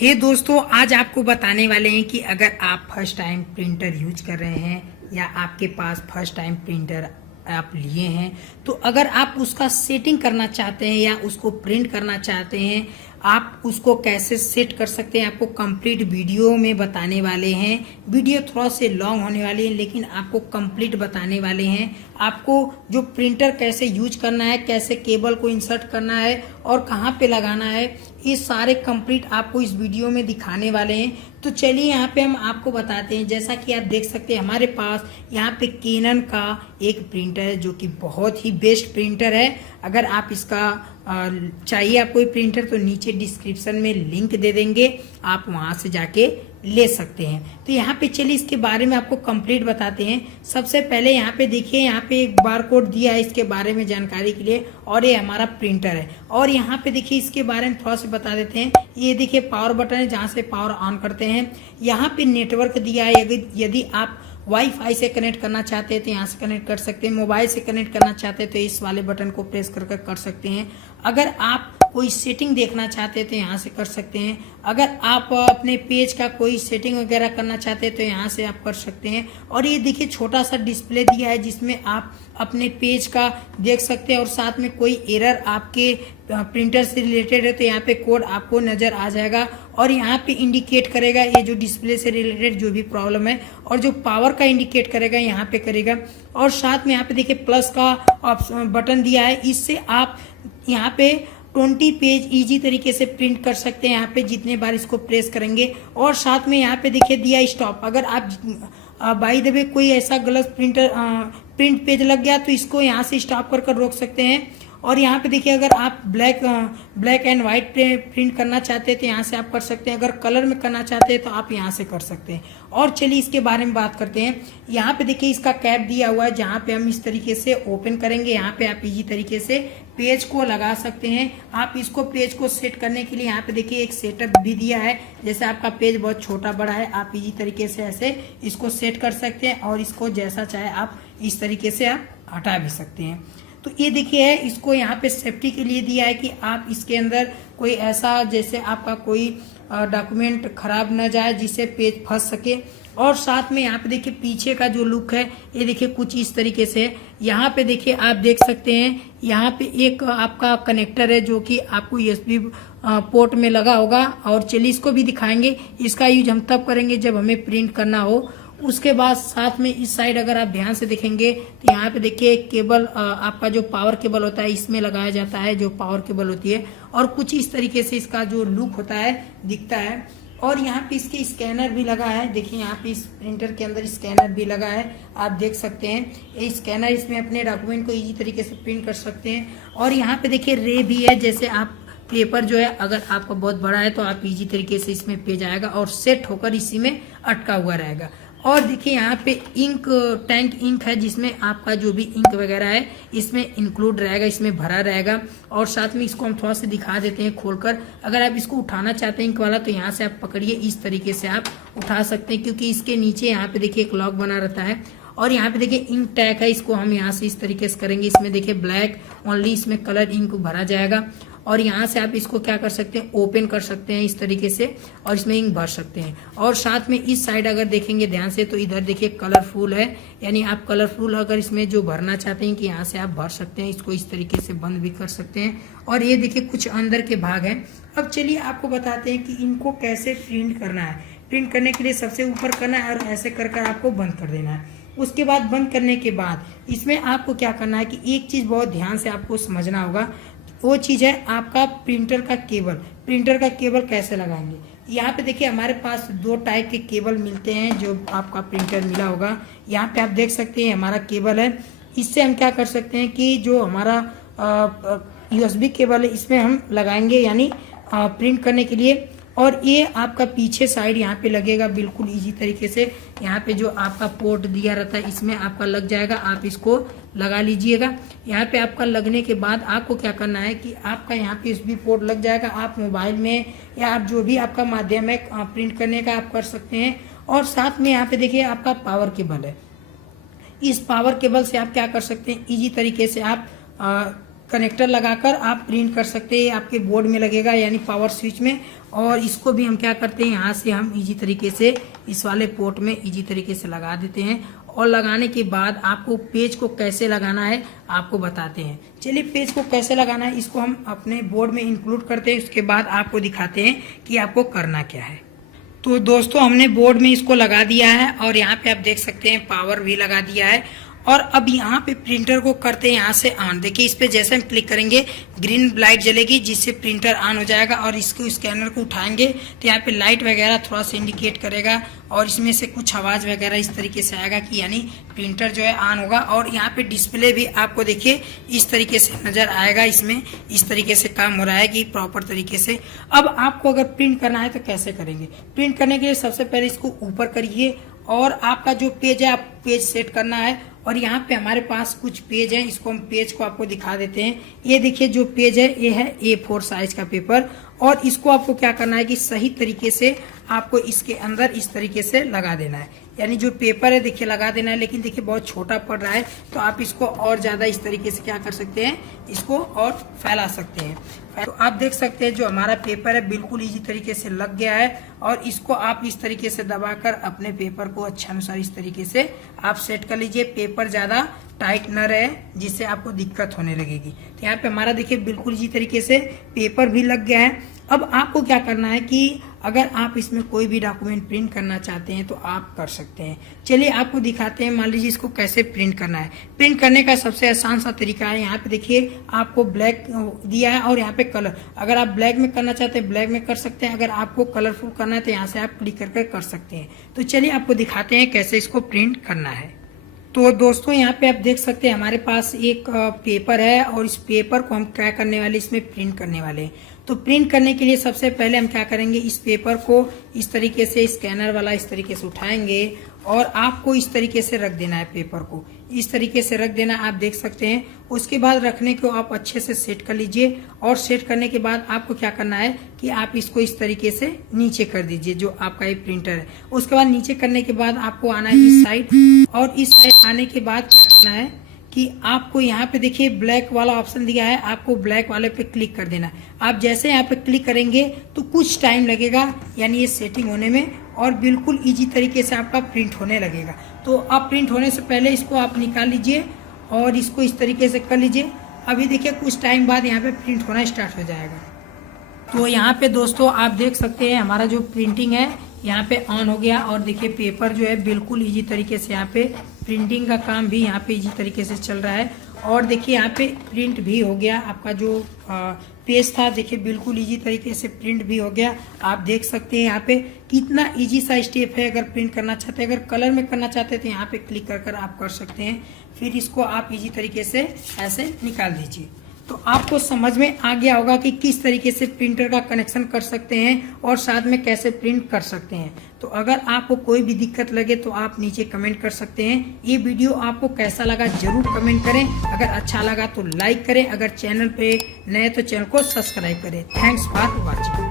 हे दोस्तों, आज आपको बताने वाले हैं कि अगर आप फर्स्ट टाइम प्रिंटर यूज कर रहे हैं या आपके पास फर्स्ट टाइम प्रिंटर आप लिए हैं, तो अगर आप उसका सेटिंग करना चाहते हैं या उसको प्रिंट करना चाहते हैं, आप उसको कैसे सेट कर सकते हैं आपको कंप्लीट वीडियो में बताने वाले हैं। वीडियो थोड़ा से लॉन्ग होने वाली है लेकिन आपको कंप्लीट बताने वाले हैं। आपको जो प्रिंटर कैसे यूज करना है, कैसे केबल को इंसर्ट करना है और कहाँ पे लगाना है, ये सारे कंप्लीट आपको इस वीडियो में दिखाने वाले हैं। तो चलिए यहाँ पे हम आपको बताते हैं। जैसा कि आप देख सकते हैं हमारे पास यहाँ पे कैनन का एक प्रिंटर है जो कि बहुत ही बेस्ट प्रिंटर है। अगर आप इसका चाहिए आपको कोई प्रिंटर तो नीचे डिस्क्रिप्शन में लिंक दे देंगे, आप वहां से जाके ले सकते हैं। तो यहाँ पे चलिए इसके बारे में आपको कंप्लीट बताते हैं। सबसे पहले यहाँ पे देखिए, यहाँ पे एक बार कोड दिया है इसके बारे में जानकारी के लिए, और ये हमारा प्रिंटर है। और यहाँ पे देखिए इसके बारे में थोड़ा सा बता देते हैं। ये देखिए पावर बटन है जहाँ से पावर ऑन करते हैं। यहाँ पे नेटवर्क दिया है, यदि आप वाईफाई से कनेक्ट करना चाहते हैं तो यहाँ से कनेक्ट कर सकते हैं। मोबाइल से कनेक्ट करना चाहते हैं तो इस वाले बटन को प्रेस करके कर सकते हैं। अगर आप कोई सेटिंग देखना चाहते हैं तो यहाँ से कर सकते हैं। अगर आप अपने पेज का कोई सेटिंग वगैरह करना चाहते हैं तो यहाँ से आप कर सकते हैं। और ये देखिए छोटा सा डिस्प्ले दिया है जिसमें आप अपने पेज का देख सकते हैं और साथ में कोई एरर आपके प्रिंटर से रिलेटेड है तो यहाँ पे कोड आपको नजर आ जाएगा और यहाँ पे इंडिकेट करेगा ये जो डिस्प्ले से रिलेटेड जो भी प्रॉब्लम है, और जो पावर का इंडिकेट करेगा यहाँ पे करेगा। और साथ में यहाँ पे देखिए प्लस का ऑप्शन बटन दिया है, इससे आप यहाँ पे 20 पेज इजी तरीके से प्रिंट कर सकते हैं यहाँ पे जितने बार इसको प्रेस करेंगे। और साथ में यहाँ पे देखिए दिया स्टॉप। अगर आप बाय द वे कोई ऐसा गलत प्रिंट पेज लग गया तो इसको यहाँ से स्टॉप कर रोक सकते हैं। और यहाँ पे देखिए अगर आप ब्लैक एंड व्हाइट प्रिंट करना चाहते हैं तो यहाँ से आप कर सकते हैं। अगर कलर में करना चाहते हैं तो आप यहाँ से कर सकते हैं। और चलिए इसके बारे में बात करते हैं। यहाँ पे देखिए इसका कैप दिया हुआ है जहाँ पे हम इस तरीके से ओपन करेंगे। यहाँ पे आप इजी तरीके से पेज को लगा सकते हैं। आप इसको पेज को सेट करने के लिए यहाँ पे देखिए एक सेटअप भी दिया है। जैसे आपका पेज बहुत छोटा बड़ा है, आप इजी तरीके से ऐसे इसको सेट कर सकते हैं और इसको जैसा चाहे आप इस तरीके से आप हटा भी सकते हैं। तो ये देखिए इसको यहाँ पे सेफ्टी के लिए दिया है कि आप इसके अंदर कोई ऐसा जैसे आपका कोई डॉक्यूमेंट खराब न जाए जिससे पेज फंस सके। और साथ में यहाँ पे देखिए पीछे का जो लुक है ये देखिए कुछ इस तरीके से। यहाँ पे देखिए आप देख सकते हैं यहाँ पे एक आपका कनेक्टर है जो कि आपको यूएसबी पोर्ट में लगा होगा। और चलिए इसको भी दिखाएंगे। इसका यूज हम तब करेंगे जब हमें प्रिंट करना हो। उसके बाद साथ में इस साइड अगर आप ध्यान से देखेंगे तो यहाँ पे देखिए केबल आपका जो पावर केबल होता है इसमें लगाया जाता है, जो पावर केबल होती है। और कुछ इस तरीके से इसका जो लुक होता है दिखता है। और यहाँ पे इसके स्कैनर भी लगा है। देखिए यहाँ पे इस प्रिंटर के अंदर स्कैनर भी लगा है, आप देख सकते हैं। ये स्कैनर इसमें अपने डॉक्यूमेंट को इजी तरीके से प्रिंट कर सकते हैं। और यहाँ पे देखिए रे भी है, जैसे आप पेपर जो है अगर आपका बहुत बड़ा है तो आप इजी तरीके से इसमें पेज आएगा और सेट होकर इसी में अटका हुआ रहेगा। और देखिए यहाँ पे इंक टैंक इंक है जिसमें आपका जो भी इंक वगैरह है इसमें इंक्लूड रहेगा, इसमें भरा रहेगा। और साथ में इसको हम थोड़ा सा दिखा देते हैं खोलकर। अगर आप इसको उठाना चाहते हैं इंक वाला तो यहाँ से आप पकड़िए, इस तरीके से आप उठा सकते हैं क्योंकि इसके नीचे यहाँ पे देखिए एक लॉक बना रहता है। और यहाँ पे देखिए इंक टैग है, इसको हम यहाँ से इस तरीके से करेंगे। इसमें देखिए ब्लैक ओनली इसमें कलर इंक भरा जाएगा। और यहाँ से आप इसको क्या कर सकते हैं, ओपन कर सकते हैं इस तरीके से और इसमें इंक भर सकते हैं। और साथ में इस साइड अगर देखेंगे ध्यान से तो इधर देखिए कलरफुल है, यानी आप कलरफुल अगर इसमें जो भरना चाहते हैं कि यहाँ से आप भर सकते हैं। इसको इस तरीके से बंद भी कर सकते हैं। और ये देखिए कुछ अंदर के भाग हैं। अब चलिए आपको बताते हैं कि इनको कैसे प्रिंट करना है। प्रिंट करने के लिए सबसे ऊपर करना है और ऐसे कर कर आपको बंद कर देना है। उसके बाद बंद करने के बाद इसमें आपको क्या करना है कि एक चीज़ बहुत ध्यान से आपको समझना होगा, वो चीज़ है आपका प्रिंटर का केबल। प्रिंटर का केबल कैसे लगाएंगे, यहाँ पे देखिए हमारे पास दो टाइप के केबल मिलते हैं जो आपका प्रिंटर मिला होगा। यहाँ पे आप देख सकते हैं हमारा केबल है। इससे हम क्या कर सकते हैं कि जो हमारा यूएसबी केबल है इसमें हम लगाएंगे, यानी प्रिंट करने के लिए। और ये आपका पीछे साइड यहाँ पे लगेगा बिल्कुल इजी तरीके से। यहाँ पे जो आपका पोर्ट दिया रहता है इसमें आपका लग जाएगा, आप इसको लगा लीजिएगा। यहाँ पे आपका लगने के बाद आपको क्या करना है कि आपका यहाँ पे यूएसबी पोर्ट लग जाएगा। आप मोबाइल में या आप जो भी आपका माध्यम है प्रिंट करने का आप कर सकते हैं। और साथ में यहाँ पे देखिए आपका पावर केबल है। इस पावर केबल से आप क्या कर सकते हैं, ईजी तरीके से आप कनेक्टर लगाकर आप प्रिंट कर सकते हैं। आपके बोर्ड में लगेगा यानी पावर स्विच में। और इसको भी हम क्या करते हैं, यहाँ से हम इजी तरीके से इस वाले पोर्ट में इजी तरीके से लगा देते हैं। और लगाने के बाद आपको पेज को कैसे लगाना है आपको बताते हैं। चलिए पेज को कैसे लगाना है इसको हम अपने बोर्ड में इंक्लूड करते हैं, उसके बाद आपको दिखाते हैं कि आपको करना क्या है। तो दोस्तों हमने बोर्ड में इसको लगा दिया है और यहाँ पे आप देख सकते हैं पावर भी लगा दिया है। और अब यहाँ पे प्रिंटर को करते हैं यहाँ से ऑन। देखिए इस पे जैसे हम क्लिक करेंगे ग्रीन लाइट जलेगी जिससे प्रिंटर ऑन हो जाएगा। और इसको स्कैनर को उठाएंगे तो यहाँ पे लाइट वगैरह थोड़ा सा इंडिकेट करेगा और इसमें से कुछ आवाज़ वगैरह इस तरीके से आएगा कि यानी प्रिंटर जो है ऑन होगा। और यहाँ पे डिस्प्ले भी आपको देखिए इस तरीके से नज़र आएगा, इसमें इस तरीके से काम हो रहा है कि प्रॉपर तरीके से। अब आपको अगर प्रिंट करना है तो कैसे करेंगे। प्रिंट करने के लिए सबसे पहले इसको ऊपर करिए और आपका जो पेज है आप पेज सेट करना है। और यहाँ पे हमारे पास कुछ पेज हैं, इसको हम पेज को आपको दिखा देते हैं। ये देखिए जो पेज है ये है A4 साइज का पेपर। और इसको आपको क्या करना है कि सही तरीके से आपको इसके अंदर इस तरीके से लगा देना है। यानी जो पेपर है देखिए लगा देना है, लेकिन देखिए बहुत छोटा पड़ रहा है तो आप इसको और ज़्यादा इस तरीके से क्या कर सकते हैं, इसको और फैला सकते हैं। तो आप देख सकते हैं जो हमारा पेपर है बिल्कुल इजी तरीके से लग गया है। और इसको आप इस तरीके से दबाकर अपने पेपर को अच्छा अनुसार इस तरीके से आप सेट कर लीजिए। पेपर ज़्यादा टाइट न रहे जिससे आपको दिक्कत होने लगेगी। तो यहाँ पे हमारा देखिए बिल्कुल इसी तरीके से पेपर भी लग गया है। अब आपको क्या करना है कि अगर आप इसमें कोई भी डॉक्यूमेंट प्रिंट करना चाहते हैं तो आप कर सकते हैं। चलिए आपको दिखाते हैं, मान लीजिए इसको कैसे प्रिंट करना है। प्रिंट करने का सबसे आसान सा तरीका है, यहाँ पे देखिए आपको ब्लैक दिया है और यहाँ पे कलर। अगर आप ब्लैक में करना चाहते हैं ब्लैक में कर सकते हैं, अगर आपको कलरफुल करना है तो यहाँ से आप क्लिक करके कर सकते हैं। तो चलिए आपको दिखाते हैं कैसे इसको प्रिंट करना है। तो दोस्तों यहाँ पे आप देख सकते हैं हमारे पास एक पेपर है और इस पेपर को हम क्या करने वाले, इसमें प्रिंट करने वाले हैं। तो प्रिंट करने के लिए सबसे पहले हम क्या करेंगे, इस पेपर को इस तरीके से स्कैनर वाला इस तरीके से उठाएंगे और आपको इस तरीके से रख देना है, पेपर को इस तरीके से रख देना, आप देख सकते हैं। उसके बाद रखने को आप अच्छे से सेट कर लीजिए। और सेट करने के बाद आपको क्या करना है कि आप इसको इस तरीके से नीचे कर दीजिए जो आपका ये प्रिंटर है। उसके बाद नीचे करने के बाद आपको आना है इस साइड, और इस साइड आने के बाद क्या करना है कि आपको यहाँ पे देखिए ब्लैक वाला ऑप्शन दिया है, आपको ब्लैक वाले पे क्लिक कर देना। आप जैसे यहाँ पे क्लिक करेंगे तो कुछ टाइम लगेगा यानी ये सेटिंग होने में, और बिल्कुल इजी तरीके से आपका प्रिंट होने लगेगा। तो आप प्रिंट होने से पहले इसको आप निकाल लीजिए और इसको इस तरीके से कर लीजिए। अभी देखिए कुछ टाइम बाद यहाँ पे प्रिंट होना स्टार्ट हो जाएगा। तो यहाँ पे दोस्तों आप देख सकते हैं हमारा जो प्रिंटिंग है यहाँ पे ऑन हो गया। और देखिए पेपर जो है बिल्कुल इजी तरीके से यहाँ पे प्रिंटिंग का काम भी यहाँ पे इजी तरीके से चल रहा है। और देखिए यहाँ पे प्रिंट भी हो गया, आपका जो पेज था देखिए बिल्कुल इजी तरीके से प्रिंट भी हो गया। आप देख सकते हैं यहाँ पे कितना इजी सा स्टेप है। अगर प्रिंट करना चाहते हैं, अगर कलर में करना चाहते हैं तो यहाँ पे क्लिक कर आप कर सकते हैं। फिर इसको आप इजी तरीके से ऐसे निकाल दीजिए। तो आपको समझ में आ गया होगा कि किस तरीके से प्रिंटर का कनेक्शन कर सकते हैं और साथ में कैसे प्रिंट कर सकते हैं। तो अगर आपको कोई भी दिक्कत लगे तो आप नीचे कमेंट कर सकते हैं। ये वीडियो आपको कैसा लगा जरूर कमेंट करें। अगर अच्छा लगा तो लाइक करें, अगर चैनल पे नए तो चैनल को सब्सक्राइब करें। Thanks for watching.